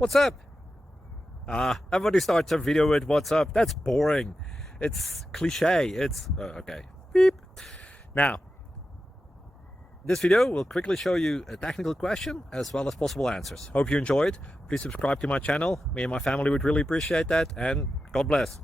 What's up? Everybody starts a video with what's up. That's boring. It's cliche. It's okay. Beep. Now, this video will quickly show you a technical question as well as possible answers. Hope you enjoyed. Please subscribe to my channel. Me and my family would really appreciate that, and God bless.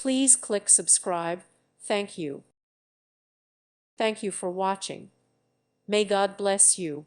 Please click subscribe. Thank you. Thank you for watching. May God bless you.